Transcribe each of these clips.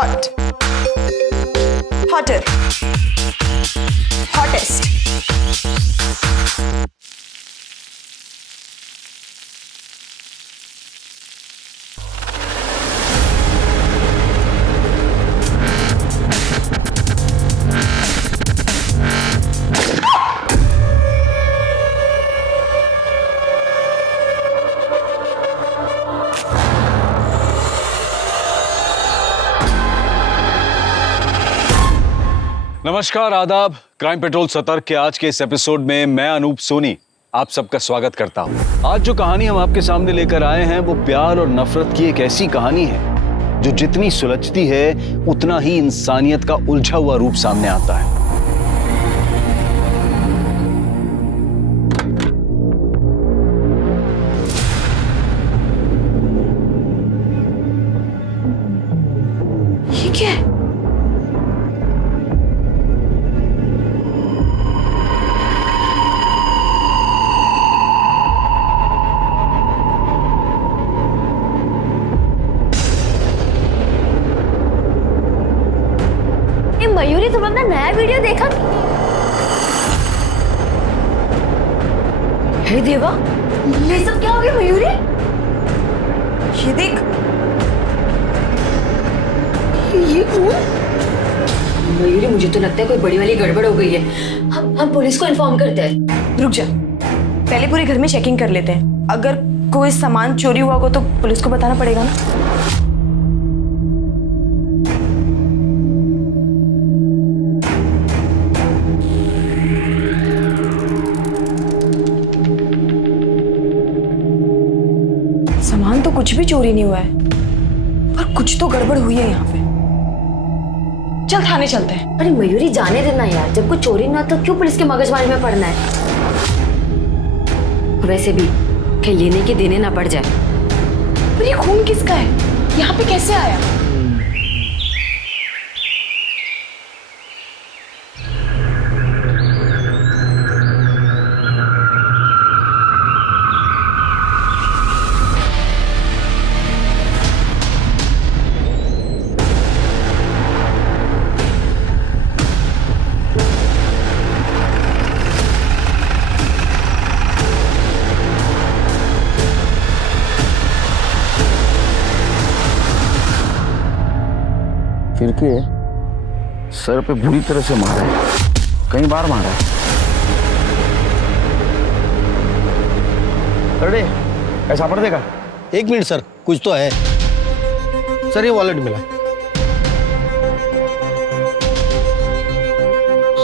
hot, hotter, hottest. नमस्कार, आदाब। Crime petrol सतर्क के आज के इस एपिसोड में मैं अनूप सोनी आप सबका स्वागत करता हूं। आज जो कहानी हम आपके सामने लेकर आए हैं वो प्यार और नफरत की एक ऐसी कहानी है जो जितनी सुलझती है उतना ही इंसानियत का उलझा हुआ रूप सामने आता है। ये क्या है? मयूरी, तुम अपना नया वीडियो देखा? हे देवा, ये सब क्या हो गया मयूरी? ये देख, ये खून। मयूरी, मुझे तो लगता है कोई बड़ी वाली गड़बड़ हो गई है। हम पुलिस को इन्फॉर्म करते हैं। रुक जा, पहले पूरे घर में चेकिंग कर लेते हैं। अगर कोई सामान चोरी हुआ हो तो पुलिस को बताना पड़ेगा ना। सामान तो कुछ भी चोरी नहीं हुआ है, पर कुछ तो गड़बड़ हुई है यहाँ पे। चल थाने चलते हैं। अरे मयूरी, जाने देना यार, जब कुछ चोरी ना तो क्यों पुलिस के मगजमारी में पड़ना है? वैसे भी कहीं लेने के देने ना पड़ जाए। पर ये खून किसका है? यहाँ पे कैसे आया? फिर के सर पे बुरी तरह से मारा है, कई बार मारा है। अरे ऐसा पड़ देगा। एक मिनट सर, कुछ तो है सर। ये वॉलेट मिला।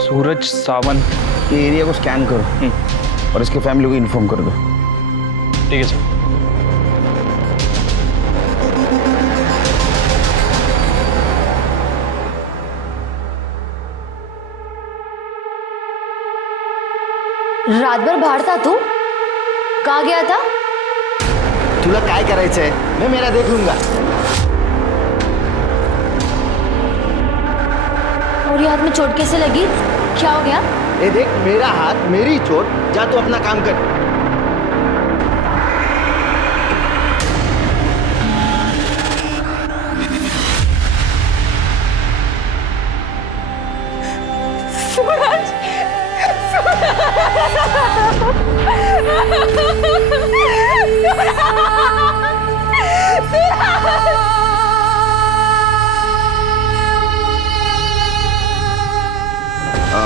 सूरज सावंत, ये एरिया को स्कैन करो और इसके फैमिली को इन्फॉर्म कर दो। ठीक है सर। रात भर बाहर था तू? कहाँ गया था? तुला काय करायचंय? मैं मेरा देख लूंगा। और ये हाथ में चोट कैसे लगी? क्या हो गया? ये देख, मेरा हाथ, मेरी चोट। जा तू अपना काम कर।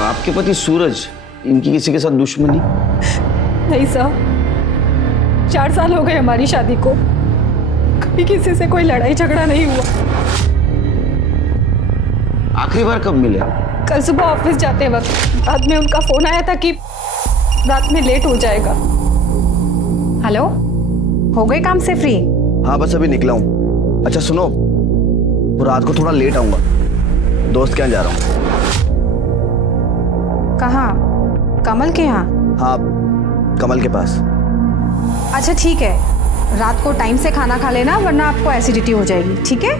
आपके पति सूरज, इनकी किसी के साथ दुश्मनी? नहीं साहब, 4 साल हो गए हमारी शादी को, कभी किसी से कोई लड़ाई झगड़ा नहीं हुआ। आखिरी बार कब मिले? कल सुबह ऑफिस जाते वक्त बाद में उनका फोन आया था कि रात में लेट हो जाएगा। हेलो, हो गए काम से फ्री? हाँ, बस अभी निकला हूँ। अच्छा सुनो, वो रात को थोड़ा लेट आऊंगा, दोस्त के यहाँ जा रहा हूँ। कहाँ? कमल के यहाँ? हाँ, कमल के पास। अच्छा ठीक है, रात को टाइम से खाना खा लेना वरना आपको एसिडिटी हो जाएगी, ठीक है?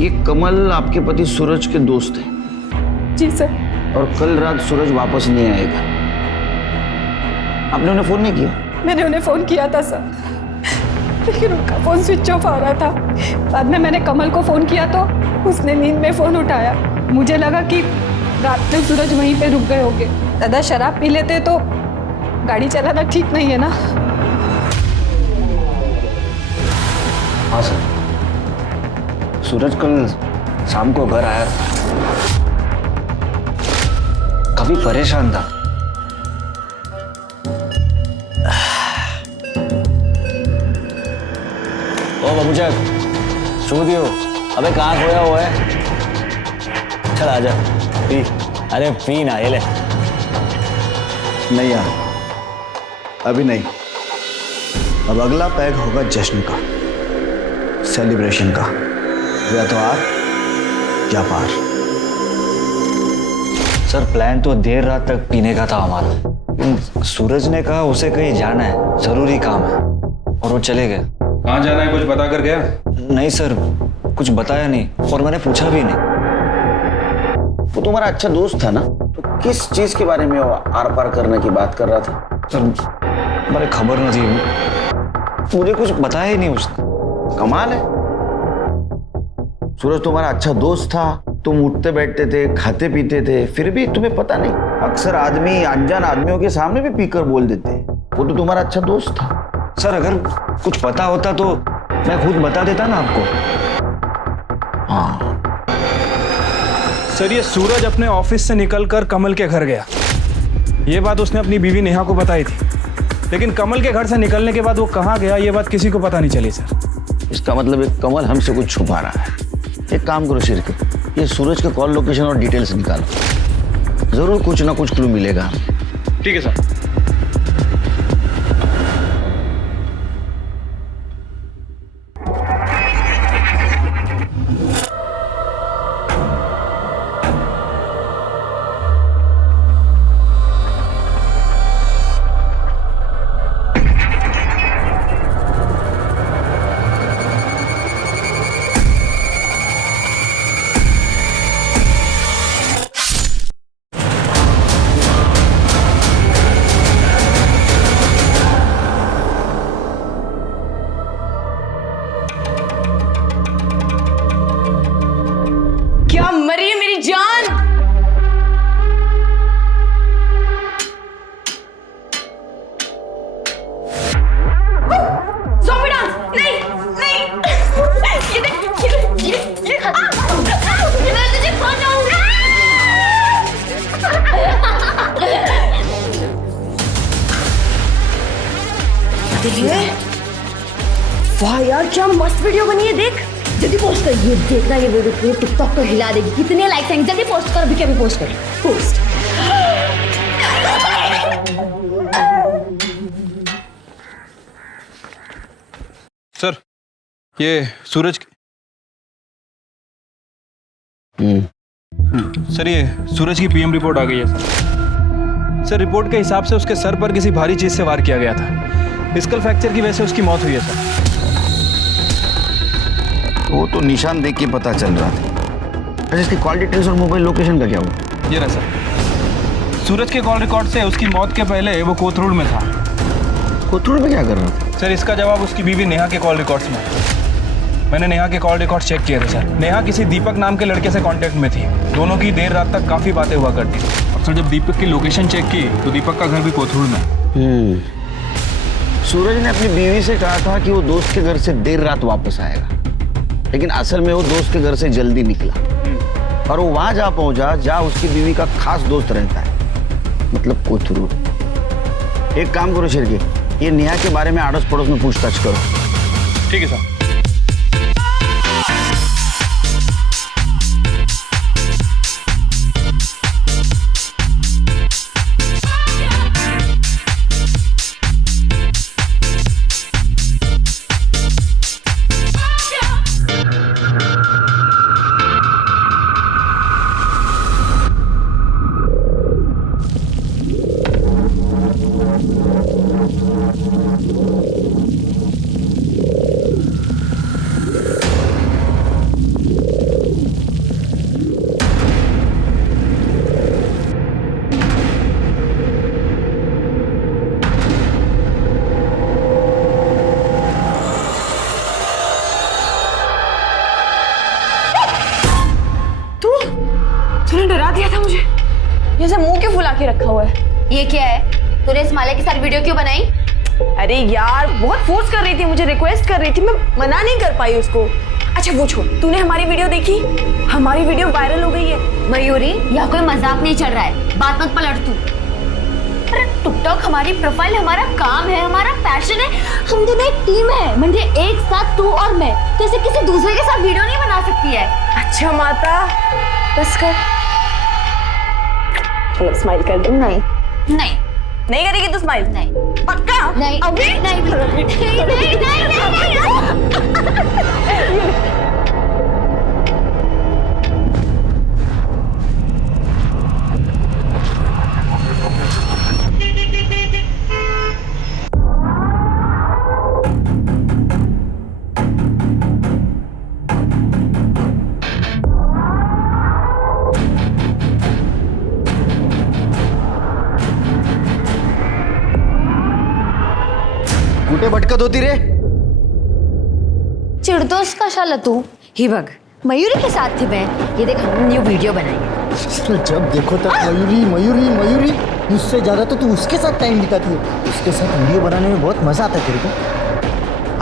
ये कमल आपके पति सूरज के दोस्त हैं? जी सर। और कल रात सूरज वापस नहीं आएगा। आपने उन्हें फोन नहीं किया? मैंने उन्हें फोन किया था सर, लेकिन उनका फोन स्विच ऑफ आ रहा था। बाद में मैंने कमल को फोन किया तो उसने नींद में फोन उठाया। मुझे लगा कि रात में सूरज वहीं पे रुक गए होंगे। दादा शराब पी लेते तो गाड़ी चलाना ठीक नहीं है ना। हाँ सर, सूरज कल शाम को घर आया था, काफी परेशान था। ओ बाबूजान, सो दियो। अबे कहाँ खोया हुआ है? चल आजा, पी। अरे पी ना, ये ले। नहीं यार, अभी नहीं। अब अगला पैग होगा जश्न का, सेलिब्रेशन का। या तो आर या पार। सर प्लान तो देर रात तक पीने का था हमारा। सूरज ने कहा उसे कहीं जाना है, जरूरी काम है, और वो चले गए। कहाँ जाना है कुछ बता कर गया? नहीं सर, कुछ बताया नहीं और मैंने पूछा भी नहीं। वो तुम्हारा अच्छा दोस्त था ना, तो किस चीज के बारे में वो आर पार करने की बात कर रहा था? सर मुझे खबर नहीं थी, मुझे कुछ बताया ही नहीं उसने। कमाल है, सूरज तुम्हारा अच्छा दोस्त था, तुम उठते बैठते थे, खाते पीते थे, फिर भी तुम्हें पता नहीं। अक्सर आदमी अनजान आदमियों के सामने भी पीकर बोल देते हैं। वो तो तुम्हारा अच्छा दोस्त था। सर अगर कुछ पता होता तो मैं खुद बता देता ना आपको। हाँ, सर ये सूरज अपने ऑफिस से निकलकर कमल के घर गया, ये बात उसने अपनी बीवी नेहा को बताई थी। लेकिन कमल के घर से निकलने के बाद वो कहाँ गया ये बात किसी को पता नहीं चली सर। इसका मतलब एक कमल हमसे कुछ छुपा रहा है। एक काम करो शिरके, ये सूरज के कॉल लोकेशन और डिटेल्स निकालो, जरूर कुछ ना कुछ क्लू मिलेगा। ठीक है सर। क्या मरी है मेरी जान? Zombie dance! नहीं, नहीं! ये देख, मैं तुझे खा जाऊंगा! देखिए, वाह यार क्या मस्त वीडियो बनी है, देख। जल्दी पोस्ट कर, ये देखना, ये वीडियो पूरे टिकटॉक को हिला देगी। कितने लाइक्स आएंगे? जल्दी पोस्ट कर, अभी क्या भी पोस्ट कर, पोस्ट। सर ये सूरज सर ये सूरज की पीएम रिपोर्ट आ गई है सर। सर रिपोर्ट के हिसाब से उसके सर पर किसी भारी चीज से वार किया गया था। स्कल फ्रैक्चर की वजह से उसकी मौत हुई है सर। वो तो निशान देख के पता चल रहा था। अच्छा, इसकी कॉल डिटेल्स और मोबाइल लोकेशन का क्या हुआ? ये रहा सर, सूरज के कॉल रिकॉर्ड से उसकी मौत के पहले वो कोथरूड में था। कोथरूड में क्या कर रहा था? सर इसका जवाब उसकी बीवी नेहा के कॉल रिकॉर्ड्स में है। मैंने नेहा के कॉल रिकॉर्ड चेक किए थे सर। नेहा किसी दीपक नाम के लड़के से कांटेक्ट में थी। दोनों की देर रात तक काफ़ी बातें हुआ करती थी। और सर जब दीपक की लोकेशन चेक की तो दीपक का घर भी कोथरूड में। सूरज ने अपनी बीवी से कहा था कि वो दोस्त के घर से देर रात वापस आएगा, लेकिन असल में वो दोस्त के घर से जल्दी निकला और वो वहां जा पहुंचा जहां उसकी बीवी का खास दोस्त रहता है, मतलब कोथरूड। एक काम करो शिरके, ये नेहा के बारे में आड़ोस पड़ोस में पूछताछ करो। ठीक है सर। दिया था मुझे? जैसे मुंह क्यों फुला के रखा हुआ है? ये क्या है? तूने इस माला के साथ वीडियो क्यों बनाई? अरे यार, बहुत फोर्स कर रही थी मुझे, रिक्वेस्ट कर रही थी, मैं मना नहीं कर पाई उसको। अच्छा वो छोड़, तूने हमारी वीडियो देखी? हमारी वीडियो वायरल हो गई है। मयूरी, यहाँ कोई मजाक नहीं चल रहा है, बात मत पलट तू। अरे टिकटॉक हमारी प्रोफाइल, हमारा काम है, हमारा पैशन है, हम दोनों एक टीम है। म्हणजे एक साथ तू और मैं, तो ऐसे किसी दूसरे के साथ वीडियो नहीं बना सकती है। अच्छा माता, बस कर। चलो स्माइल कर दे। नहीं नहीं नहीं करेगी तू स्माइल? नहीं पक्का? नहीं अभी? नहीं नहीं नहीं कुठे भटकत होती रे? चिढ़तोस कशाला तू? ही बघ, मयूरी के साथ थी मैं। ये देख, हमने न्यू वीडियो बनाई है। जब देखो तब मयूरी मयूरी मयूरी, मुझसे ज्यादा तो तू उसके साथ टाइम बिताती है। उसके साथ वीडियो बनाने में बहुत मजा आता है तेरे को।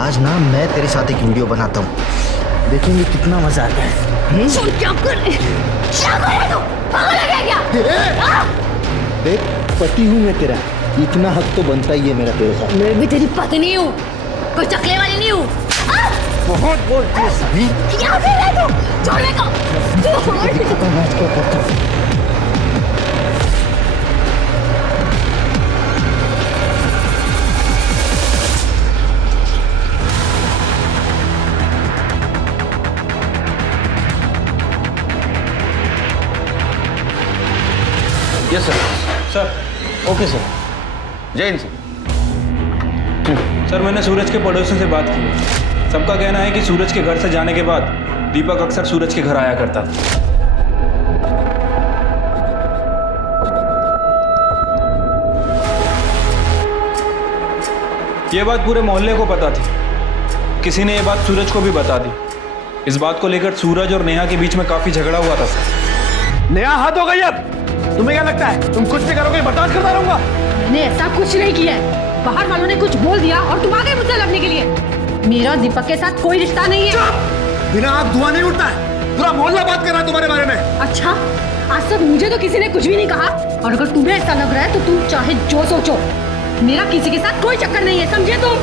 आज ना मैं तेरे साथ एक वीडियो बनाता हूँ, देखेंगे कितना मजा आता है। क्या कर रहे तू? पागल हो गया क्या? देख, पति हूँ मैं तेरा, इतना हक तो बनता ही है मेरा तेरे साथ। मैं भी तेरी पत्नी हूँ, कोई चकले वाली नहीं हूँ। बहुत बोलती है सभी। क्या कर रहा है तू? छोड़ने को। मैं क्या करता हूँ? Yes sir. Sir okay sir. जय हिंद सर। सर, मैंने सूरज के पड़ोसियों से बात की है। सबका कहना है कि सूरज के घर से जाने के बाद दीपक अक्सर सूरज के घर आया करता था। ये बात पूरे मोहल्ले को पता थी। किसी ने ये बात सूरज को भी बता दी। इस बात को लेकर सूरज और नेहा के बीच में काफी झगड़ा हुआ था सर। नेहा, हाथ हो गई अब। तुम्हें क्या लगता है तुम कुछ भी करोगे, बर्दाश्त करता रहूंगा? मैंने ऐसा कुछ नहीं किया है। बाहर वालों ने कुछ बोल दिया और तुम आ गए मुझसे लड़ने के लिए। मेरा दीपक के साथ कोई रिश्ता नहीं है। बिना आग धुआं नहीं उठता है। पूरा मोहल्ला बात कर रहा है तुम्हारे बारे में। अच्छा, आज तक मुझे तो किसी ने कुछ भी नहीं कहा, और अगर तुम्हें ऐसा लग रहा है तो तुम चाहे जो सोचो, मेरा किसी के साथ कोई चक्कर नहीं है, समझे तुम?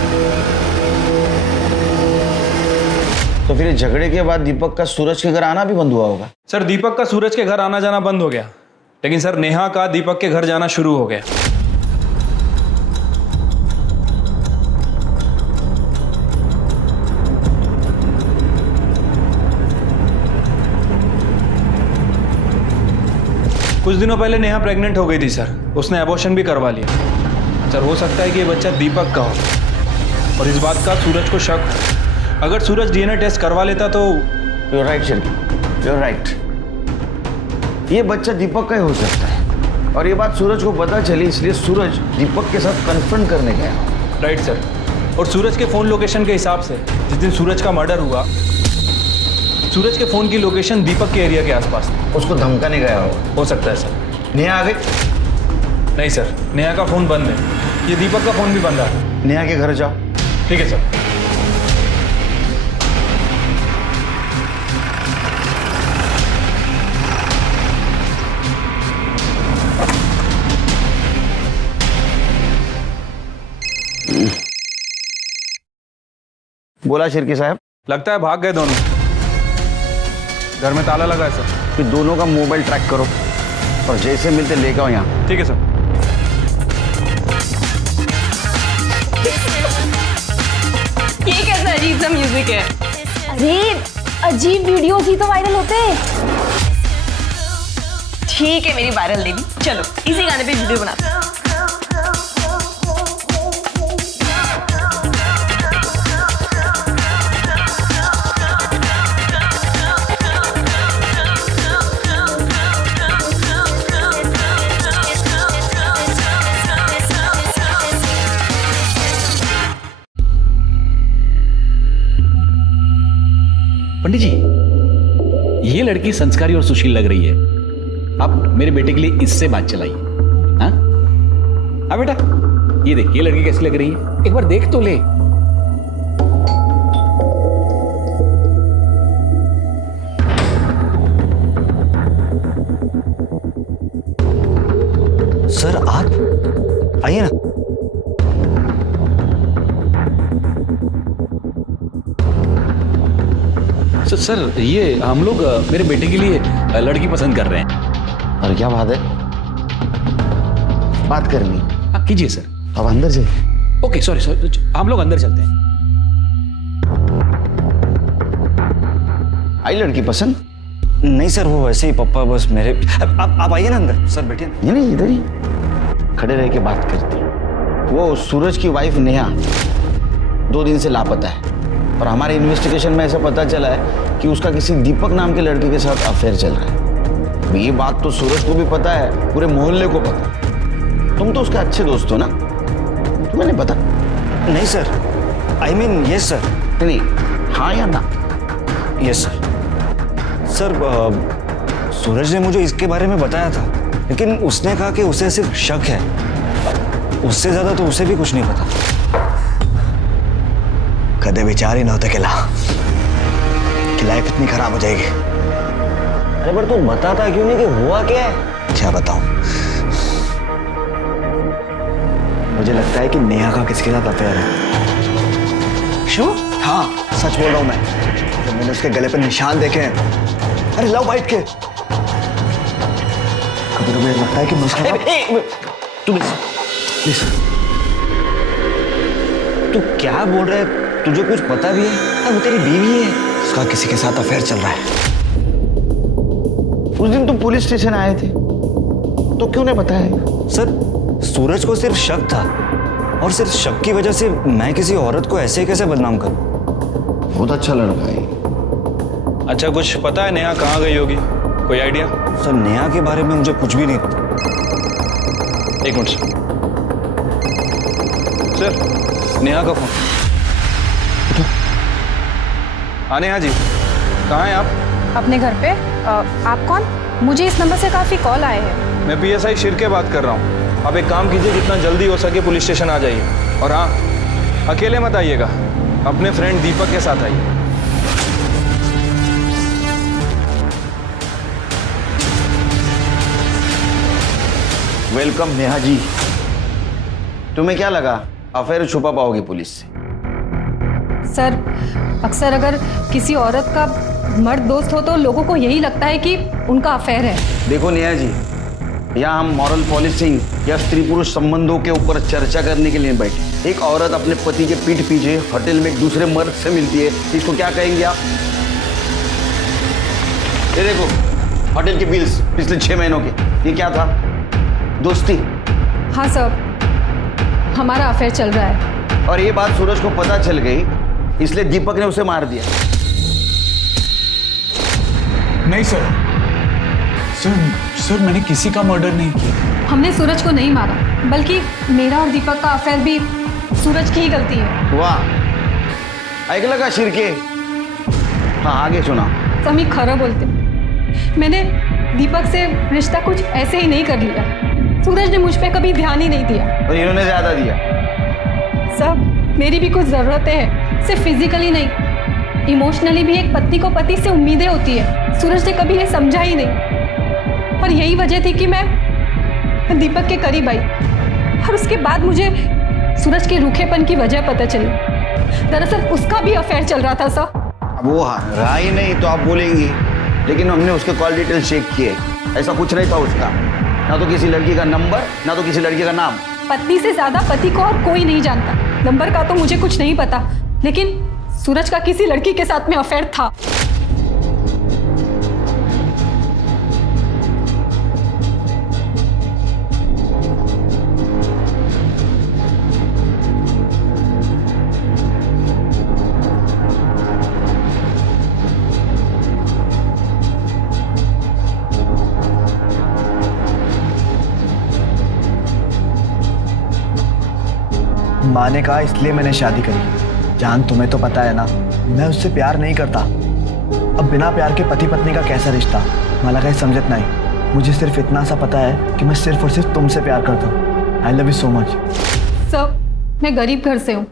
तो फिर झगड़े के बाद दीपक का सूरज के घर आना भी बंद हुआ होगा? सर, दीपक का सूरज के घर आना जाना बंद हो गया, लेकिन सर नेहा का दीपक के घर जाना शुरू हो गया। कुछ दिनों पहले नेहा प्रेग्नेंट हो गई थी सर। उसने एबॉर्शन भी करवा लिया। सर, हो सकता है कि ये बच्चा दीपक का हो, और इस बात का सूरज को शक है। अगर सूरज डीएनए टेस्ट करवा लेता तो। You're right, Shilpi, you're right. ये बच्चा दीपक का ही हो सकता है, और ये बात सूरज को पता चली, इसलिए सूरज दीपक के साथ कन्फ्रंट करने गया। Right sir. और सूरज के फोन लोकेशन के हिसाब से जिस दिन सूरज का मर्डर हुआ, सूरज के फोन की लोकेशन दीपक के एरिया के आसपास थी। उसको धमकाने गया हो सकता है सर। नेहा आ गई? नहीं सर, नेहा का फोन बंद है। ये दीपक का फोन भी बंद है। नेहा के घर जाओ। ठीक है सर। बोला शिर्की साहब। लगता है भाग गए दोनों। घर में ताला लगा है सर। फिर दोनों का मोबाइल ट्रैक करो और जैसे मिलते लेके आओ यहाँ। ठीक है सर। ये कैसा अजीब सा म्यूजिक है? अरे अजीब वीडियोस ही तो वायरल होते हैं। ठीक है मेरी वायरल देवी, चलो इसी गाने पे वीडियो बनाते हैं। पंडित जी, ये लड़की संस्कारी और सुशील लग रही है। आप मेरे बेटे के लिए इससे बात चलाइए। हाँ हाँ बेटा, ये देख, ये लड़की कैसी लग रही है, एक बार देख तो ले। सर आप आइए ना। सर ये हम लोग मेरे बेटे के लिए लड़की पसंद कर रहे हैं। और क्या बात है, बात करनी? हाँ कीजिए सर। अब अंदर से। ओके सॉरी सॉरी, हम लोग अंदर चलते हैं। आई लड़की पसंद? नहीं सर, वो वैसे ही पापा बस मेरे। आप आइए ना अंदर सर, बैठिए। नहीं इधर ही खड़े रह के बात करते हैं। वो सूरज की वाइफ नेहा 2 दिन से लापता है और हमारे इन्वेस्टिगेशन में ऐसा पता चला है कि उसका किसी दीपक नाम के लड़के के साथ अफेयर चल रहा है। ये बात तो सूरज को भी पता है, पूरे मोहल्ले को पता है। तुम तो उसके अच्छे दोस्त हो ना, तुम्हें नहीं पता? नहीं sir, I mean yes sir. नहीं, हाँ या ना? Yes sir. सर सूरज ने मुझे इसके बारे में बताया था, लेकिन उसने कहा कि उसे सिर्फ शक है, उससे ज्यादा तो उसे भी कुछ नहीं पता। कदे विचार ही ना होता कि लाइफ इतनी खराब हो जाएगी। अरे पर तू बताता क्यों नहीं कि हुआ क्या है? क्या बताऊं? मुझे लगता है कि नेहा का किसके साथ अफेयर है। श्योर? हाँ सच बोल रहा हूं मैं। जब मैंने उसके गले पर निशान देखे हैं, अरे लव बाइट के, कभी कभी लगता है कि मुझे। तू क्या बोल रहा है? तुझे कुछ पता भी है? वो तेरी बीवी है, उसका किसी के साथ अफेयर चल रहा है। उस दिन तुम पुलिस स्टेशन आए थे तो क्यों नहीं बताया? सर सूरज को सिर्फ शक था, और सिर्फ शक की वजह से मैं किसी औरत को ऐसे कैसे बदनाम करूं? बहुत अच्छा लड़का है। अच्छा कुछ पता है नेहा कहाँ गई होगी? कोई आइडिया? सर नेहा के बारे में मुझे कुछ भी नहीं पता। एक मिनट सर, नेहा का फोन। हाँ नेहा जी, कहाँ हैं आप? अपने घर पे। आप कौन? मुझे इस नंबर से काफ़ी कॉल आए हैं। मैं PSI शिरके बात कर रहा हूँ। आप एक काम कीजिए, जितना जल्दी हो सके पुलिस स्टेशन आ जाइए। और हाँ, अकेले मत आइएगा, अपने फ्रेंड दीपक के साथ आइए। वेलकम नेहा जी। तुम्हें क्या लगा अफेयर छुपा पाओगी पुलिस से? सर अक्सर अगर किसी औरत का मर्द दोस्त हो तो लोगों को यही लगता है कि उनका अफेयर है। देखो नेहा जी, यहाँ हम मॉरल पॉलिसिंग या स्त्री पुरुष संबंधों के ऊपर चर्चा करने के लिए बैठे। एक औरत अपने पति के पीठ पीछे होटल में एक दूसरे मर्द से मिलती है, इसको क्या कहेंगे आप? ये देखो होटल के बिल्स पिछले 6 महीनों के, ये क्या था? दोस्ती। हाँ सर, हमारा अफेयर चल रहा है। और ये बात सूरज को पता चल गई, इसलिए दीपक ने उसे मार दिया। नहीं सर, सर मैंने किसी का मर्डर नहीं किया। हमने सूरज को नहीं मारा, बल्कि मेरा और दीपक का अफेयर भी सूरज की ही गलती है। वाह, ऐकलं का शिरके? हाँ आगे सुना। समी खरा बोलते, मैंने दीपक से रिश्ता कुछ ऐसे ही नहीं कर लिया। सूरज ने मुझ पे कभी ध्यान ही नहीं दिया। और इन्होंने ज्यादा दिया। सब मेरी भी कुछ ज़रूरतें हैं, सिर्फ फिजिकली नहीं, इमोशनली भी एक पत्नी को पति से उम्मीदें होती है। सूरज ने कभी ये समझा ही नहीं, और यही वजह थी कि मैं दीपक के करीब आई। और उसके बाद मुझे सूरज के रूखेपन की वजह पता चली। दरअसल उसका भी अफेयर चल रहा था सर। वो रहा ही नहीं तो आप बोलेंगी, लेकिन हमने उसके कॉल डिटेल चेक किए, ऐसा कुछ नहीं था उसका। ना तो किसी लड़की का नंबर, ना तो किसी लड़की का नाम। पत्नी से ज्यादा पति को और कोई नहीं जानता। नंबर का तो मुझे कुछ नहीं पता, लेकिन सूरज का किसी लड़की के साथ में अफेयर था। माँ ने कहा इसलिए मैंने शादी करी। जान तुम्हें तो पता है ना, मैं उससे प्यार नहीं करता। अब बिना प्यार के पति पत्नी का कैसा रिश्ता? मला काही समजत नाही। मुझे सिर्फ इतना सा पता है कि मैं सिर्फ और सिर्फ तुमसे प्यार करता हूँ। I love you so much. Sir, मैं गरीब घर से हूँ।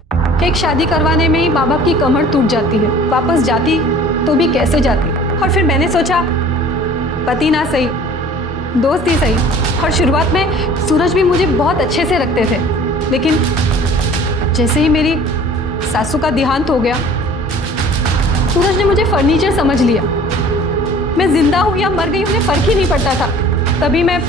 एक शादी करवाने में ही माँ बाप की कमर टूट जाती है। वापस जाती तो भी कैसे जाती। और फिर मैंने सोचा पति ना सही, दोस्त ही सही। और शुरुआत में सूरज भी मुझे बहुत अच्छे से रखते थे, लेकिन जैसे ही मेरी सासू का देहांत हो गया, सूरज ने मुझे फर्नीचर समझ लिया। मैं जिंदा हूँ या मर गई मुझे फर्क ही नहीं पड़ता था। तभी मैं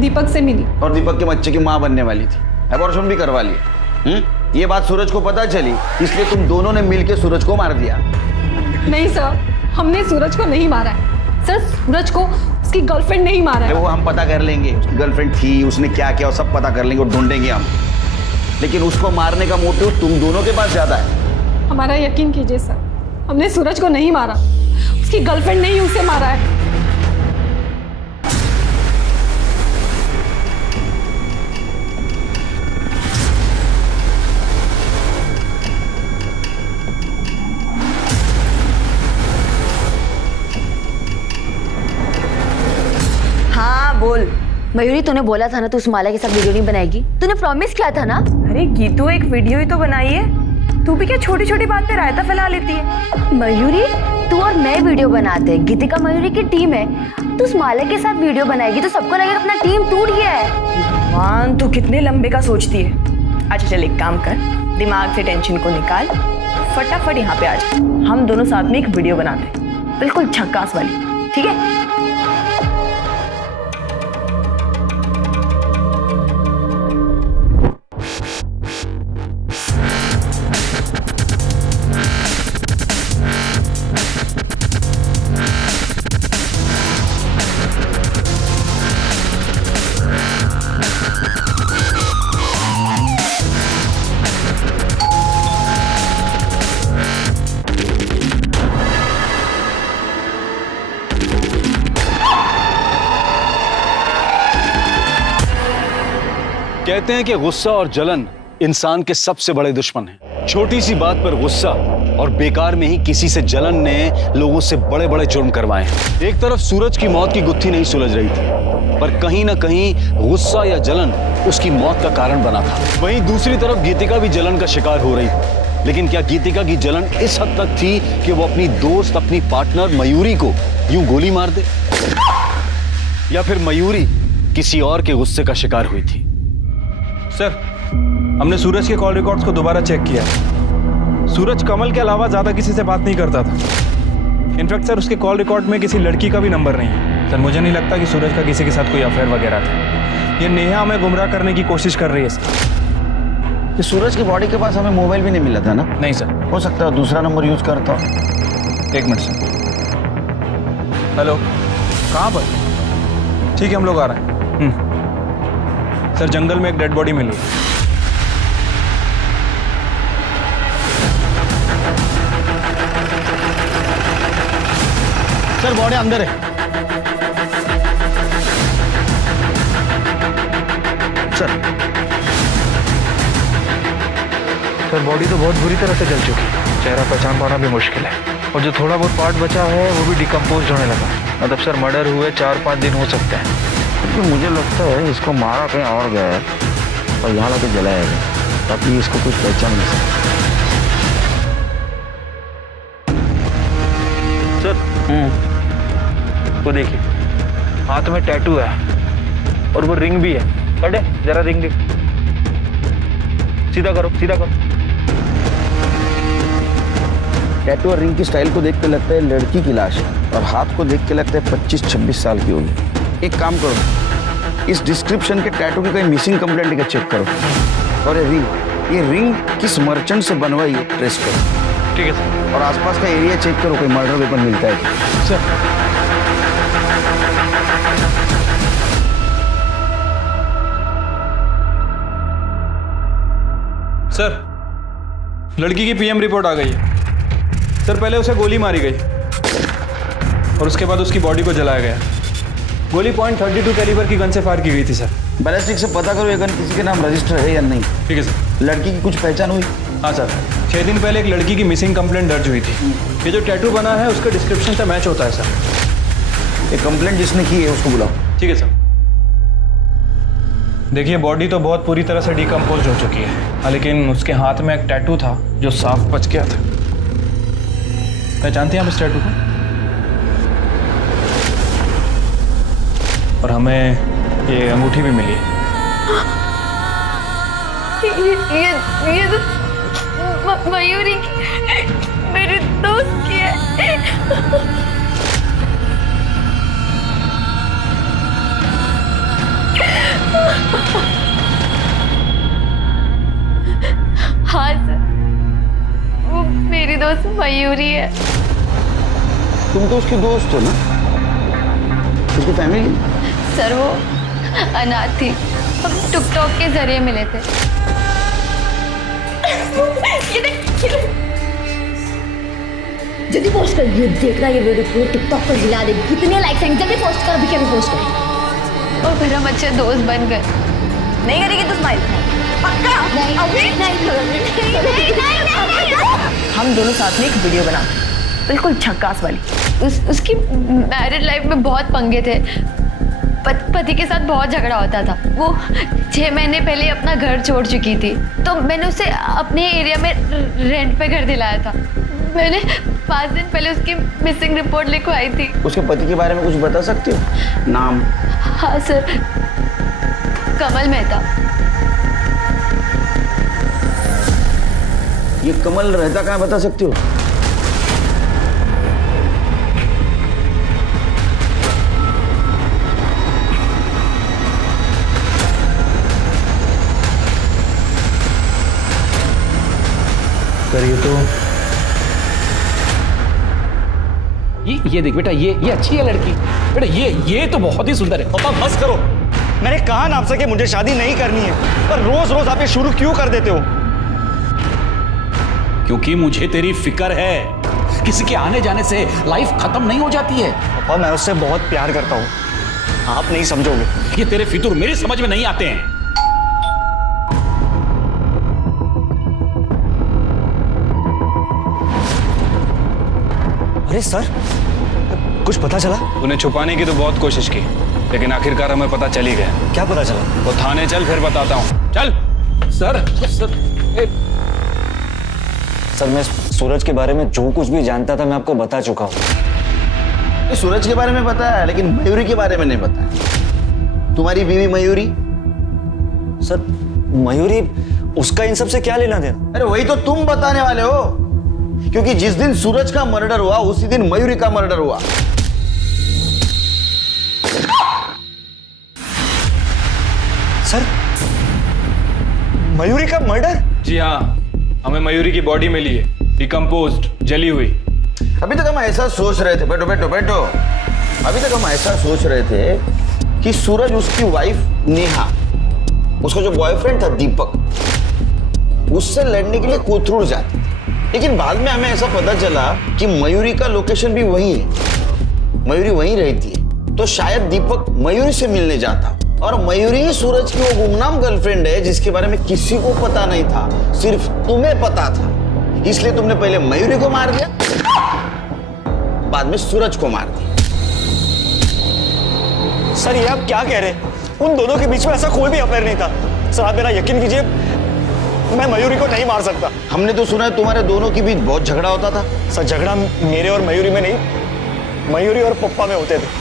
दीपक से मिली। और दीपक के बच्चे की माँ बनने वाली थी, एबॉर्शन भी करवा लिया। ये बात सूरज को पता चली, इसलिए तुम दोनों ने मिलकर सूरज को मार दिया। नहीं सर, हमने सूरज को नहीं मारा है। सर, सूरज को उसकी गर्लफ्रेंड नहीं मारा है। वो हम पता कर लेंगे, उसकी गर्लफ्रेंड थी, उसने क्या किया, सब पता कर लेंगे और ढूंढेंगे हम। लेकिन उसको मारने का मोटिव तुम दोनों के पास ज्यादा है। हमारा यकीन कीजिए सर, हमने सूरज को नहीं मारा। उसकी गर्लफ्रेंड ने ही उसे मारा है। हाँ बोल। मयूरी, तूने बोला था ना तू उस माला के साथ वीडियो नहीं बनाएगी। तूने प्रॉमिस किया था ना। अरे गीतू, एक वीडियो ही तो बनाई है। तू भी क्या छोटी छोटी बात पे रायता फैला लेती है। मयूरी, तू और मैं वीडियो बनाते हैं। गीतिका मयूरी की टीम है। तू उस माला के साथ वीडियो बनाएगी तो सबको लगेगा अपना टीम टूट गया है। भगवान, तू कितने लंबे का सोचती है। अच्छा चल, एक काम कर, दिमाग से टेंशन को निकाल, फटाफट यहाँ पे आ जा। हम दोनों साथ में एक वीडियो बनाते हैं, बिल्कुल झक्कास वाली, ठीक है? कहते हैं कि गुस्सा और जलन इंसान के सबसे बड़े दुश्मन हैं। छोटी सी बात पर गुस्सा और बेकार में ही किसी से जलन ने लोगों से बड़े बड़े जुर्म करवाए हैं। एक तरफ सूरज की मौत की गुत्थी नहीं सुलझ रही थी, पर कहीं ना कहीं गुस्सा या जलन उसकी मौत का कारण बना था। वहीं दूसरी तरफ गीतिका भी जलन का शिकार हो रही थी। लेकिन क्या गीतिका की जलन इस हद तक थी कि वो अपनी दोस्त, अपनी पार्टनर मयूरी को यूं गोली मार दे, या फिर मयूरी किसी और के गुस्से का शिकार हुई थी? सर, हमने सूरज के कॉल रिकॉर्ड्स को दोबारा चेक किया। सूरज कमल के अलावा ज्यादा किसी से बात नहीं करता था। इनफैक्ट सर, उसके कॉल रिकॉर्ड में किसी लड़की का भी नंबर नहीं है। सर, मुझे नहीं लगता कि सूरज का किसी के साथ कोई अफेयर वगैरह था। ये नेहा हमें गुमराह करने की कोशिश कर रही है सर। कि सूरज की बॉडी के पास हमें मोबाइल भी नहीं मिला था ना? नहीं सर। हो सकता है दूसरा नंबर यूज करता। एक मिनट सर। हेलो, कहाँ पर? ठीक है, हम लोग आ रहे हैं। सर, जंगल में एक डेड बॉडी मिली। सर, बॉडी अंदर है। सर, बॉडी तो बहुत बुरी तरह से जल चुकी है। चेहरा पहचान पाना भी मुश्किल है, और जो थोड़ा बहुत पार्ट बचा है वो भी डिकम्पोज होने लगा। मतलब सर, मर्डर हुए 4-5 दिन हो सकते हैं। तो मुझे लगता है इसको मारा कहीं और गया है और यहाँ लाके जलाया गया, ताकि इसको कुछ पहचान नहीं सके। सर, वो देखिए, हाथ में टैटू है और वो रिंग भी है। अरे जरा रिंग देख, सीधा करो, सीधा करो। टैटू और रिंग की स्टाइल को देख के लगता है लड़की की लाश है, और हाथ को देख के लगता है 25-26 साल की होगी। एक काम करो, इस डिस्क्रिप्शन के टैटू की कहीं मिसिंग कंप्लेंट का चेक करो, और ये रिंग किस मर्चेंट से बनवाई है ट्रेस करो। ठीक है सर। और आसपास का एरिया चेक करो, कोई मर्डर वेपन मिलता है क्या। सर, सर, लड़की की पीएम रिपोर्ट आ गई है। सर, पहले उसे गोली मारी गई और उसके बाद उसकी बॉडी को जलाया गया। गोली .32 कैलिबर की गन से फायर की गई थी सर। बैलिस्टिक से पता करो ये गन किसी के नाम रजिस्टर है या नहीं। ठीक है सर। लड़की की कुछ पहचान हुई? हाँ सर, 6 दिन पहले एक लड़की की मिसिंग कंप्लेंट दर्ज हुई थी। ये जो टैटू बना है उसके डिस्क्रिप्शन से मैच होता है सर। ये कंप्लेंट जिसने की है उसको बुलाओ। ठीक है सर। देखिए बॉडी तो बहुत पूरी तरह से डिकम्पोज हो चुकी है, लेकिन उसके हाथ में एक टैटू था जो साफ बच गया था। पहचानते हैं आप इस टैटू को? और हमें ये अंगूठी भी मिली है। ये तो मयूरी की, मेरे दोस्त की है। हाँ सर, वो मेरी दोस्त मयूरी है। तुम तो उसकी दोस्त हो ना? उसकी फैमिली? सर वो अनाथ थी, हम टिकटॉक के जरिए मिले थे। ये देख, जल्दी पोस्ट कर, ये देखना ये वीडियो पूरे टिकटॉक पर हिला दे। कितने लाइक्स आएंगे, जल्दी पोस्ट कर, अभी क्या भी पोस्ट कर। और फिर हम अच्छे दोस्त बन गए। नहीं करेगी तो स्माइल पक्का? नहीं हम दोनों साथ में एक वीडियो बनाते, बिल्कुल झक्कास वाली। उसकी मैरिड लाइफ में बहुत पंगे थे। पति के साथ बहुत झगड़ा होता था। वो 6 महीने पहले अपना घर छोड़ चुकी थी, तो मैंने उसे अपने एरिया में रेंट पे घर दिलाया था। मैंने 5 दिन पहले उसकी मिसिंग रिपोर्ट लिखवाई थी। उसके पति के बारे में कुछ बता सकते हो? नाम? हाँ सर, कमल मेहता। ये कमल रहता कहाँ बता सकते हो? करिए तो ये देख बेटा, ये अच्छी है लड़की। बेटा ये तो बहुत ही सुंदर है। पापा बस करो, मैंने कहा ना आपसे कि मुझे शादी नहीं करनी है, पर रोज रोज आप ये शुरू क्यों कर देते हो? क्योंकि मुझे तेरी फिक्र है। किसी के आने जाने से लाइफ खत्म नहीं हो जाती है। पापा मैं उससे बहुत प्यार करता हूँ, आप नहीं समझोगे। ये तेरे फितूर मेरी समझ में नहीं आते हैं। अरे सर, कुछ पता चला? उन्हें छुपाने की तो बहुत कोशिश की, लेकिन आखिरकार हमें पता चल ही गया। क्या पता चला? वो थाने चल, फिर बताता हूँ। चल। सर सर मैं सूरज के बारे में जो कुछ भी जानता था मैं आपको बता चुका हूँ। सूरज के बारे में पता है, लेकिन मयूरी के बारे में नहीं पता है। तुम्हारी बीवी मयूरी? सर मयूरी, उसका इन सब से क्या लेना देना? अरे वही तो तुम बताने वाले हो, क्योंकि जिस दिन सूरज का मर्डर हुआ उसी दिन मयूरी का मर्डर हुआ। सर मयूरी का मर्डर? जी हाँ, हमें मयूरी की बॉडी मिली है, डिकम्पोज्ड, जली हुई। अभी तक हम ऐसा सोच रहे थे, बैठो बैठो बैठो, अभी तक हम ऐसा सोच रहे थे कि सूरज उसकी वाइफ नेहा, उसका जो बॉयफ्रेंड था दीपक, उससे लड़ने के लिए कोथरूड जाती थी। लेकिन बाद में हमें ऐसा पता चला कि मयूरी का लोकेशन भी वही है, मयूरी वहीं रहती है। तो शायद दीपक मयूरी से मिलने जाता, और मयूरी ही सूरज की वो गुमनाम गर्लफ्रेंड है जिसके बारे में किसी को पता नहीं था, सिर्फ तुम्हें पता था। इसलिए तुमने पहले मयूरी को मार दिया, बाद में सूरज को मार दिया। सर ये आप क्या कह रहे हैं? उन दोनों के बीच में ऐसा कोई भी अफेयर नहीं था। सर आप मेरा यकीन कीजिए, मैं मयूरी को नहीं मार सकता। हमने तो सुना है तुम्हारे दोनों के बीच बहुत झगड़ा होता था। सर झगड़ा मेरे और मयूरी में नहीं, मयूरी और पप्पा में होते थे।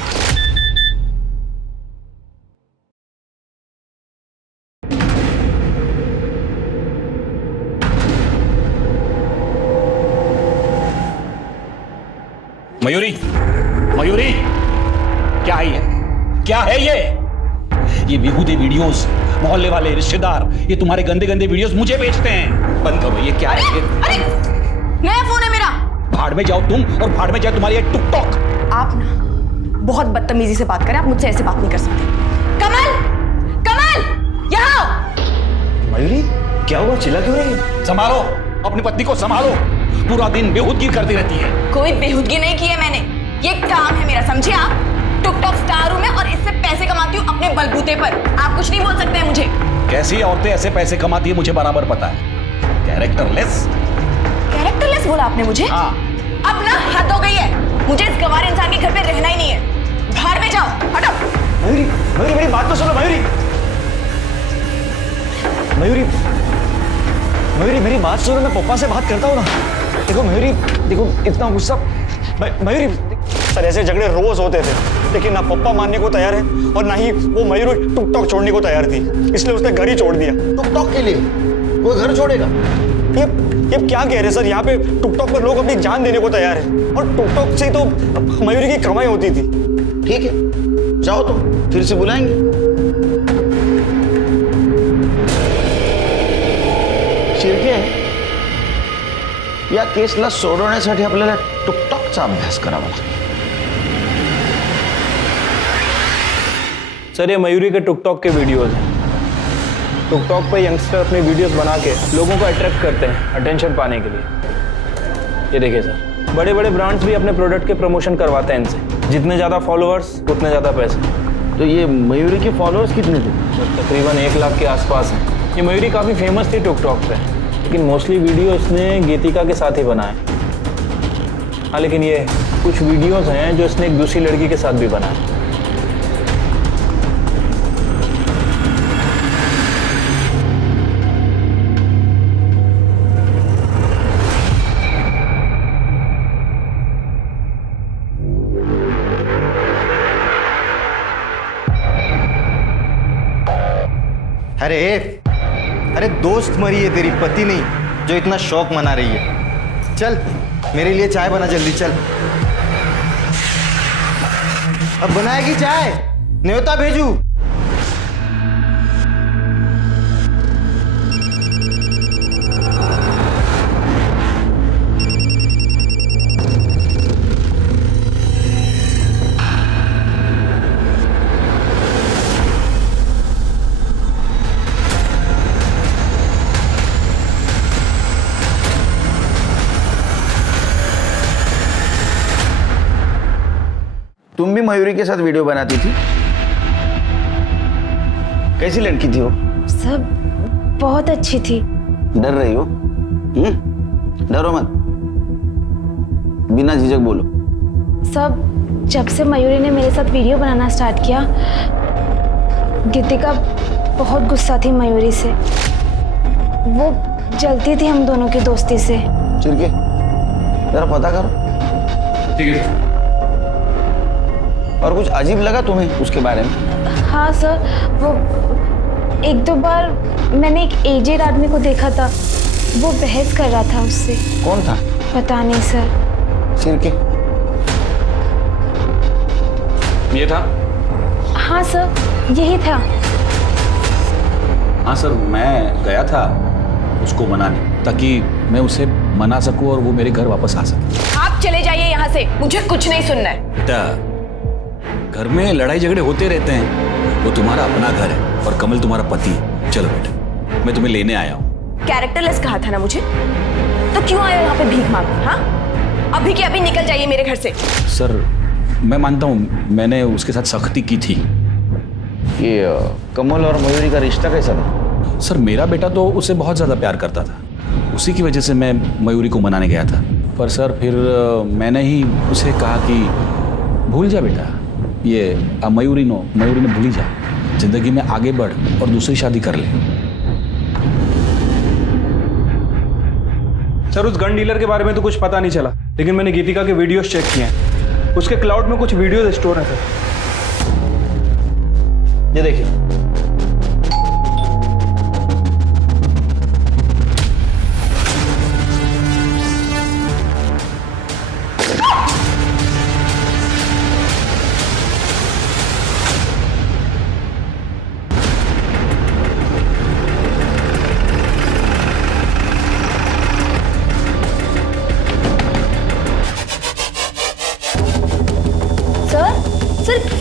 मयूरी, मयूरी, क्या है ये? क्या है ये बेहूदे वीडियोस, मोहल्ले वाले रिश्तेदार ये तुम्हारे गंदे गंदे वीडियोस मुझे भेजते हैं। बंद करो, ये क्या है? अरे नया फोन है मेरा। भाड़ में जाओ तुम, और भाड़ में जाए तुम्हारी ये टिकटॉक। आप ना बहुत बदतमीजी से बात करें, आप मुझसे ऐसे बात नहीं कर सकते। कमल, कमल यहाँ आओ। मयूरी क्या हुआ, चिल्ला क्यों रही है? संभालो अपनी पत्नी को, संभालो। पूरा दिन बेहूदगी करती रहती है। कोई बेहूदगी नहीं की है मैंने, ये काम है मेरा, समझे आप? टिकटॉक स्टार हूं मैं और इससे पैसे कमाती हूँ अपने बलबूते पर। आप कुछ नहीं बोल सकते हैं मुझे। कैसी औरतें ऐसे पैसे कमाती है मुझे बराबर पता है। कैरेक्टरलेस। कैरेक्टरलेस बोला आपने मुझे? हाँ। अब ना हद हो गई है, मुझे इस गंवार इंसान के घर पे रहना ही नहीं है। मयूरी मेरी बात तो सुनो मयूरी। मयूरी मयूरी मेरी बात सुनो, मैं पप्पा से बात करता हूँ ना। देखो मयूरी, देखो इतना गुस्सा मयूरी, सर ऐसे झगड़े रोज होते थे, लेकिन ना पप्पा मानने को तैयार है और ना ही वो मयूरी टुकटॉक छोड़ने को तैयार थी, इसलिए उसने घर ही छोड़ दिया। टुकटॉक के लिए वो घर छोड़ेगा? ये क्या कह रहे हैं सर, यहाँ पे टुकटॉक पर लोग अपनी जान देने को तैयार है और टुकटॉक से तो मयूरी की कमाई होती थी। ठीक है, जाओ तो फिर से बुलाएंगे। शिर्के, या केसला सोडवण्यासाठी आपल्याला टुकटॉकचा अभ्यास करावा लागेल। सर ये मयूरी के टिकटॉक के वीडियोस हैं। टिकटॉक पे यंगस्टर अपनी वीडियोस बना के लोगों को अट्रैक्ट करते हैं अटेंशन पाने के लिए। ये देखिए सर, बड़े बड़े ब्रांड्स भी अपने प्रोडक्ट के प्रमोशन करवाते हैं इनसे। जितने ज़्यादा फॉलोअर्स उतने ज़्यादा पैसे। तो ये मयूरी के फॉलोअर्स कितने थे? तकरीबन 1 लाख के आसपास हैं। ये मयूरी काफ़ी फेमस थी टिकटॉक पे, लेकिन मोस्टली वीडियो इसने गीतिका के साथ ही बनाए। हाँ, लेकिन ये कुछ वीडियोस हैं जो इसने एक दूसरी लड़की के साथ भी बनाए। अरे दोस्त मरी है तेरी, पति नहीं जो इतना शौक मना रही है। चल मेरे लिए चाय बना जल्दी, चल। अब बनाएगी चाय? न्योता भेजू? तुम भी मयूरी के साथ वीडियो बनाती थी? कैसी लड़की थी वो? सब बहुत अच्छी थी। डर रही हो? डरो मत, बिना झिझक बोलो। सब जब से मयूरी ने मेरे साथ वीडियो बनाना स्टार्ट किया, गीतिका बहुत गुस्सा थी मयूरी से। वो जलती थी हम दोनों की दोस्ती से। चिरके, जरा पता करो। ठीक है। और कुछ अजीब लगा तुम्हें उसके बारे में? हाँ सर, वो 1-2 बार मैंने एक एजेड आदमी को देखा था, वो बहस कर रहा था उससे। कौन था? पता नहीं सर। चिरके, ये था? हाँ सर, यही था। हाँ सर, मैं गया था उसको मनाने, ताकि मैं उसे मना सकूं और वो मेरे घर वापस आ सके। आप चले जाइए यहाँ से, मुझे कुछ नहीं सुनना है। बेटा, घर में लड़ाई झगड़े होते रहते हैं, वो तुम्हारा अपना घर है और कमल तुम्हारा पति है। चलो बेटा, मैं तुम्हें लेने आया हूँ। कैरेक्टरलेस कहा था ना मुझे, तो क्यों आए हो यहाँ पे भीख मांगने? हाँ, अभी के अभी निकल जाइए मेरे घर से। सर, मैं मानता हूँ मैंने उसके साथ सख्ती की थी। ये कमल और मयूरी का रिश्ता कैसा था? सर, मेरा बेटा तो उसे बहुत ज़्यादा प्यार करता था, उसी की वजह से मैं मयूरी को मनाने गया था। पर सर फिर मैंने ही उसे कहा कि भूल जा बेटा, ये मयूरी ने भूली जा, जिंदगी में आगे बढ़ और दूसरी शादी कर ले। सर उस गन डीलर के बारे में तो कुछ पता नहीं चला, लेकिन मैंने गीतिका के वीडियोस चेक किए हैं। उसके क्लाउड में कुछ वीडियोस स्टोर हैं सर। ये देखिए।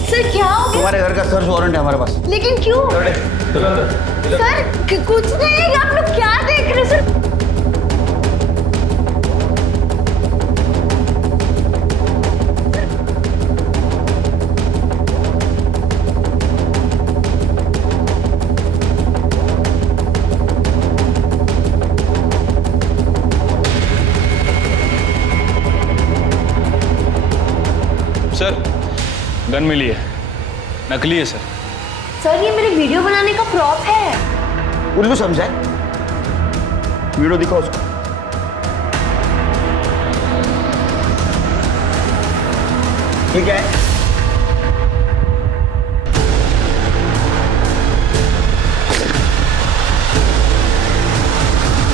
सर क्या हो गया? तुम्हारे घर का सर्च वारंट है हमारे पास। लेकिन क्यों? सर कुछ नहीं, आप लोग क्या देख रहे हो सर? सर गन मिली है, नकली है सर। सर ये मेरे वीडियो बनाने का प्रॉप है। उल्लू समझा है? वीडियो दिखाओ उसको। ये क्या है?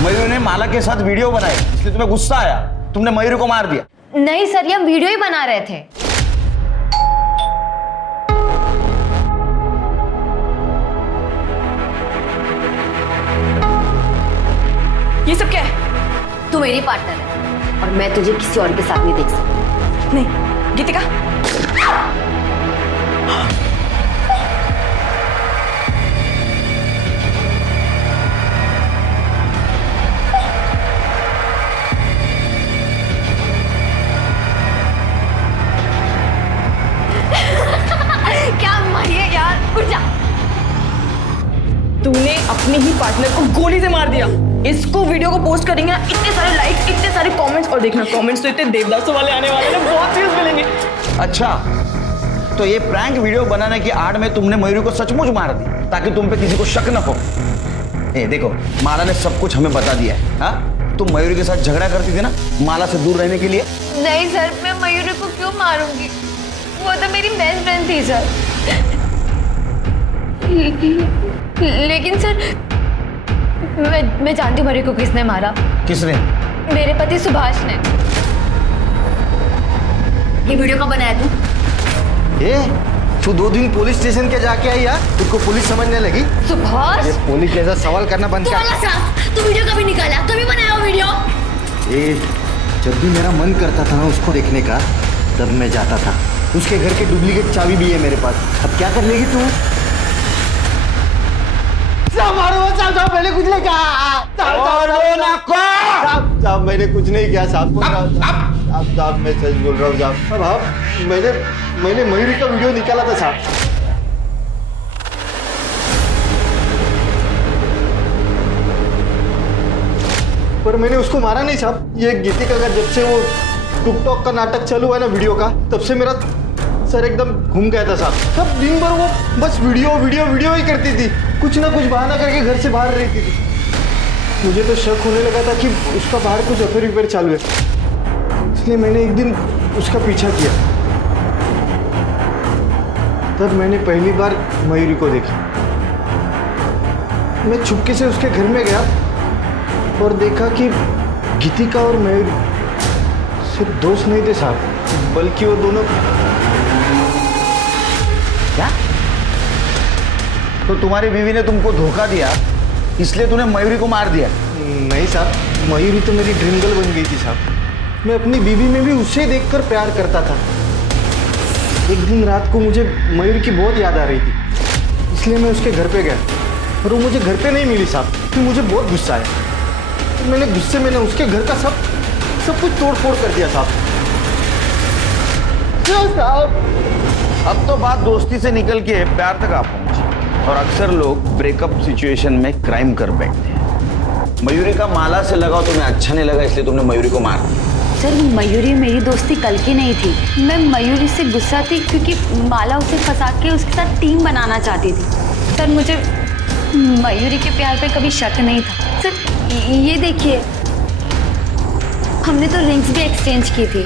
मयूरी ने माला के साथ वीडियो बनाई, इसलिए तुम्हें गुस्सा आया, तुमने मयूरी को मार दिया। नहीं सर, ये हम वीडियो ही बना रहे थे। ये सब क्या है? तू मेरी पार्टनर है और मैं तुझे किसी और के साथ नहीं देख सकती। नहीं गीतिका, क्या मारिए यार, उठ जा। तूने अपने ही पार्टनर को गोली से मार दिया। इसको वीडियो को पोस्ट करेंगे, इतने सारे लाइक्स, इतने सारे कमेंट्स, और देखना कमेंट्स तो इतने देवदासों वाले आने वाले हैं, बहुत व्यूज मिलेंगे। अच्छा, तो ये प्रैंक वीडियो बनाने की आड़ में तुमने मयूरी को सचमुच मार दी ताकि तुम पे किसी को शक न हो। ए देखो, माला ने सब कुछ हमें बता दिया है। हाँ, तुम मयूरी के साथ झगड़ा करती थी ना माला से दूर रहने के लिए। नहीं सर, मैं मयूरी को क्यों मारूंगी, वो तो मेरी बेस्ट फ्रेंड थी सर। लेकिन सर मैं जानती हूँ मयूरी को किसने मारा। किसने? मेरे पति सुभाष ने। ये वीडियो कब बनाया तू? तू 2 दिन पुलिस स्टेशन के जाके आई यार, तुझको पुलिस समझने लगी? सुभाष, ये पुलिस जैसा सवाल करना बंद कर। तू वीडियो कभी निकाला, कभी बनाया वो वीडियो? जब भी मेरा मन करता था ना उसको देखने का, तब मैं जाता था। उसके घर की डुप्लीकेट चाबी भी है मेरे पास। अब क्या कर लेगी तू? साहब मैंने कुछ नहीं कहा। साहब मैंने कुछ नहीं किया साहब। साहब मैं सच बोल रहा हूँ साहब। अब मैंने मयूरी का वीडियो निकाला था साहब। पर मैंने उसको मारा नहीं साहब। ये गीतिका का जब से वो टिकटॉक का नाटक चालू हुआ ना वीडियो का, तब से मेरा सर एकदम घूम गया था साहब। सब दिन भर वो बस वीडियो ही करती थी, कुछ ना कुछ बहाना करके घर से बाहर रहती थी। मुझे तो शक होने लगा था कि उसका बाहर कुछ अफेयर चालू है, इसलिए मैंने एक दिन उसका पीछा किया। तब मैंने पहली बार मयूरी को देखा। मैं चुपके से उसके घर में गया और देखा कि गीतिका और मयूरी सिर्फ दोस्त नहीं थे साहब, बल्कि वो दोनों। क्या? तो तुम्हारी बीवी ने तुमको धोखा दिया, इसलिए तूने मयूरी को मार दिया? नहीं साहब, मयूरी तो मेरी ड्रीम गर्ल बन गई थी साहब। मैं अपनी बीवी में भी उसे देखकर प्यार करता था। एक दिन रात को मुझे मयूरी की बहुत याद आ रही थी, इसलिए मैं उसके घर पे गया और वो मुझे घर पे नहीं मिली साहब। फिर मुझे बहुत गुस्सा आया, मैंने गुस्से में उसके घर का सब कुछ तोड़ फोड़ कर दिया साहब। अब तो बात दोस्ती से निकल के प्यार तक आ पहुंची, और अक्सर लोग ब्रेकअप सिचुएशन में क्राइम कर बैठते हैं। मयूरी का माला से लगाव तुम्हें अच्छा नहीं लगा, इसलिए तुमने मयूरी को मार दिया। सर मेरी दोस्ती कल की नहीं थी। मैं मयूरी से गुस्सा थी क्योंकि माला उसे फंसा के उसके साथ टीम बनाना चाहती थी। सर मुझे मयूरी के प्यार पे कभी शक नहीं था। सर ये देखिए, हमने तो रिंग्स भी एक्सचेंज की थी।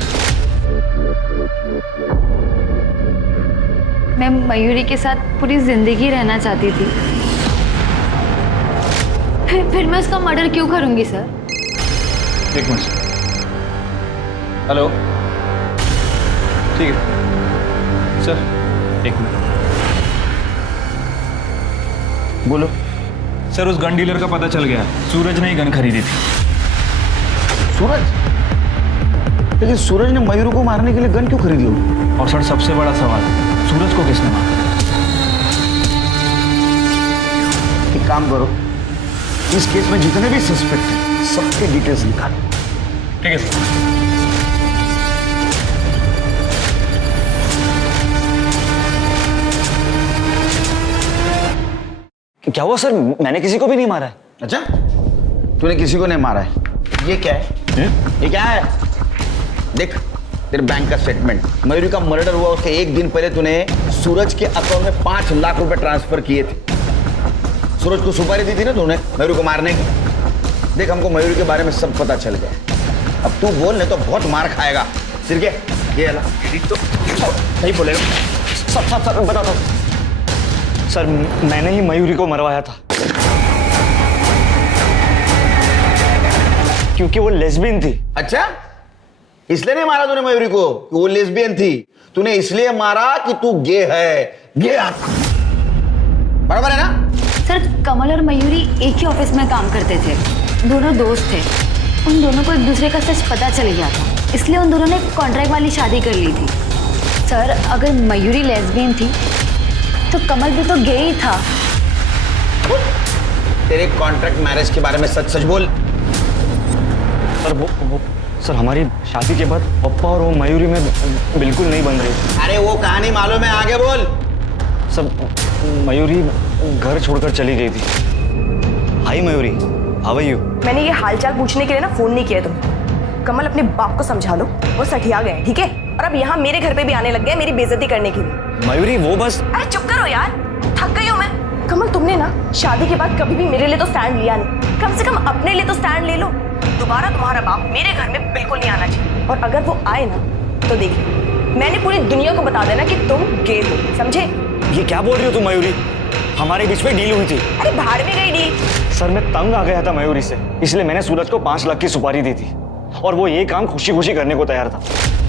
मैं मयूरी के साथ पूरी जिंदगी रहना चाहती थी। फिर मैं उसका मर्डर क्यों करूंगी सर? एक मिनट। हेलो, ठीक है सर, एक मिनट। बोलो। सर उस गन डीलर का पता चल गया, सूरज ने ही गन खरीदी थी। सूरज? लेकिन सूरज ने मयूरी को मारने के लिए गन क्यों खरीदी होगी? और सर सबसे बड़ा सवाल, सूरज को किसने मारा? एक काम करो, इस केस में जितने भी सस्पेक्ट हैं सबके डिटेल्स निकालो। ठीक है सर। क्या हुआ सर? मैंने किसी को भी नहीं मारा है। अच्छा, तूने किसी को नहीं मारा है? ये क्या है? ये क्या है? देख, तेरे बैंक का स्टेटमेंट। मयूरी का मर्डर हुआ उसके एक दिन पहले तूने सूरज के अकाउंट में 5 लाख रुपए ट्रांसफर किए थे। सूरज को सुपारी दी थी ना तूने मयूरी को मारने की। देख हमको मयूरी के बारे में सब पता चल गया। अब तू बोल नहीं तो बहुत मार खाएगा। सिर के ये अला तो नहीं बोलेगा। सर बता दो सर, मैंने ही मयूरी को मरवाया था क्योंकि वो लेस्बियन थी। अच्छा, इसलिए नहीं मारा तूने मयूरी को कि वो लेस्बियन थी, तूने इसलिए मारा कि तू गे है। गे बराबर है ना? सर कमल और मयूरी एक ही ऑफिस में काम करते थे, दोनों दोस्त थे। उन दोनों को एक दूसरे का सच पता चल गया था, इसलिए उन दोनों ने कॉन्ट्रैक्ट वाली शादी कर ली थी। सर अगर मयूरी लेस्बियन थी तो कमल भी तो गे ही था। तेरे कॉन्ट्रैक्ट मैरिज के बारे में सच सच बोल। सर वो सर हमारी शादी के बाद पप्पा और वो मयूरी में बिल्कुल नहीं बन रही। अरे वो कहानी मालूम है, आगे बोल। सर मयूरी घर छोड़कर चली गई थी। हाय मयूरी, हाउ आर यू? मैंने ये हालचाल पूछने के लिए ना फोन नहीं किया तुम। कमल अपने बाप को समझा लो, वो सठिया गए, ठीक है? और अब यहाँ मेरे घर पे भी आने लग गए मेरी बेइज्जती करने के लिए। मयूरी वो बस। अरे चुप करो यार, थक गई हूँ मैं। कमल तुमने ना शादी के बाद कभी भी मेरे लिए तो स्टैंड लिया नहीं, कम से कम अपने लिए तो स्टैंड ले लो। दोबारा तुम्हारा बाप मेरे घर में बिल्कुल नहीं आना चाहिए, और अगर वो आए ना तो देखिए मैंने पूरी दुनिया को बता देना कि तुम गे हो, समझे? ये क्या बोल रही हो तुम मयूरी? हमारे बीच में डील हुई थी। अरे भाड़ में गई डील। सर मैं तंग आ गया था मयूरी से, इसलिए मैंने सूरज को 5 लाख की सुपारी दी थी और वो ये काम खुशी खुशी करने को तैयार था।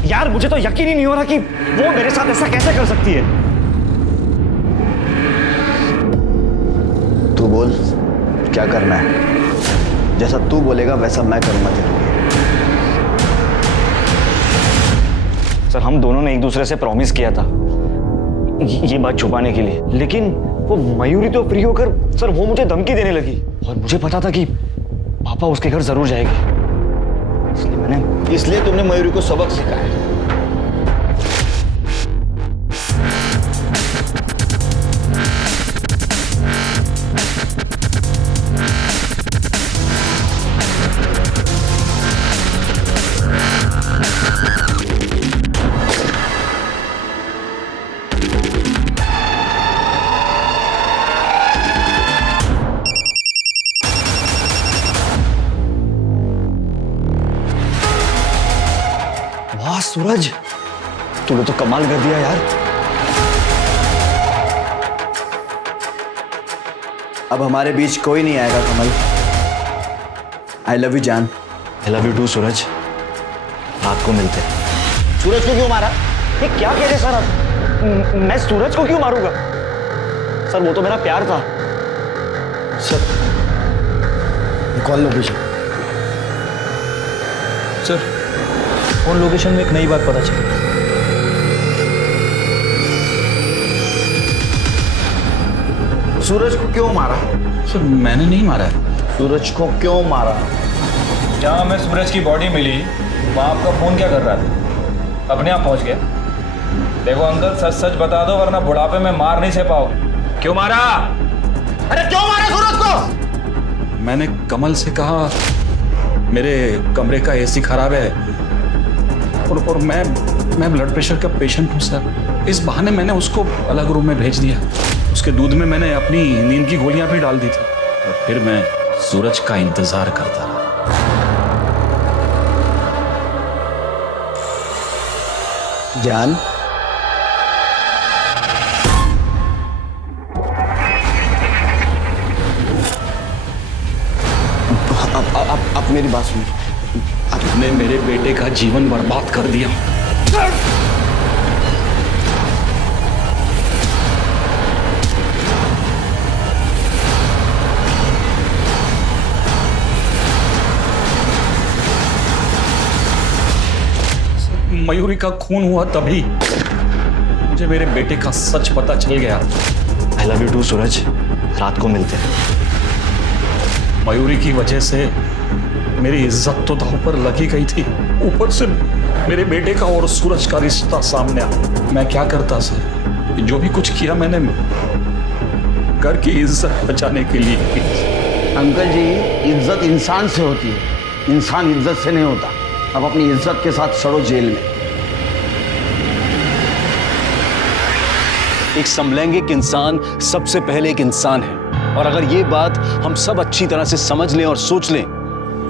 यार मुझे तो यकीन ही नहीं हो रहा कि वो मेरे साथ ऐसा कैसे कर सकती है। तू बोल क्या करना है, जैसा तू बोलेगा वैसा मैं करूंगा तेरे लिए। सर हम दोनों ने एक दूसरे से प्रॉमिस किया था ये बात छुपाने के लिए, लेकिन वो मयूरी तो फ्री होकर सर वो मुझे धमकी देने लगी और मुझे पता था कि पापा उसके घर जरूर जाएंगे, इसलिए तुमने मयूरी को सबक सिखाया। वाह सूरज, तूने तो कमाल कर दिया यार। अब हमारे बीच कोई नहीं आएगा कमल। आई लव यू जान। आई लव यू टू सूरज। रात को मिलते हैं। सूरज को क्यों मारा? ये क्या कह रहे सर आप? मैं सूरज को क्यों मारूंगा? सर वो तो मेरा प्यार था। Sir call location. Sir phone location में एक नई बात पता चली। सूरज को क्यों मारा? सर मैंने नहीं मारा है। सूरज को क्यों मारा? जहाँ हमें सूरज की बॉडी मिली वहाँ आपका फोन क्या कर रहा था? अपने आप पहुँच गया। देखो अंकल सच सच बता दो वरना बुढ़ापे में मार नहीं सह पाओगे। क्यों मारा? अरे क्यों मारा सूरज को? मैंने कमल से कहा मेरे कमरे का एसी खराब है और मैं ब्लड प्रेशर का पेशेंट हूँ सर। इस बहाने मैंने उसको अलग रूम में भेज दिया। उसके दूध में मैंने अपनी नींद की गोलियां भी डाल दी थी और फिर मैं सूरज का इंतजार करता रहा। जान आप मेरी बात सुनिए। आपने मेरे बेटे का जीवन बर्बाद कर दिया। मयूरी का खून हुआ तभी मुझे मेरे बेटे का सच पता चल गया। आई लव यू टू सूरज। रात को मिलते हैं। मयूरी की वजह से मेरी इज्जत तो दांव पर लगी गई थी, ऊपर से मेरे बेटे का और सूरज का रिश्ता सामने आया। मैं क्या करता सर? जो भी कुछ किया मैंने घर की इज्जत बचाने के लिए की। अंकल जी इज्जत इंसान से होती है, इंसान इज्जत से नहीं होता। अब अपनी इज्जत के साथ सड़ो जेल में। एक समलैंगिक इंसान सबसे पहले एक इंसान है, और अगर ये बात हम सब अच्छी तरह से समझ लें और सोच लें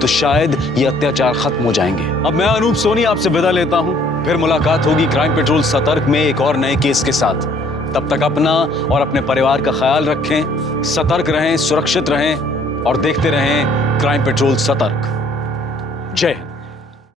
तो शायद ये अत्याचार खत्म हो जाएंगे। अब मैं अनूप सोनी आपसे विदा लेता हूं, फिर मुलाकात होगी क्राइम पेट्रोल सतर्क में एक और नए केस के साथ। तब तक अपना और अपने परिवार का ख्याल रखें, सतर्क रहें, सुरक्षित रहें और देखते रहें क्राइम पेट्रोल सतर्क। जय हिंद।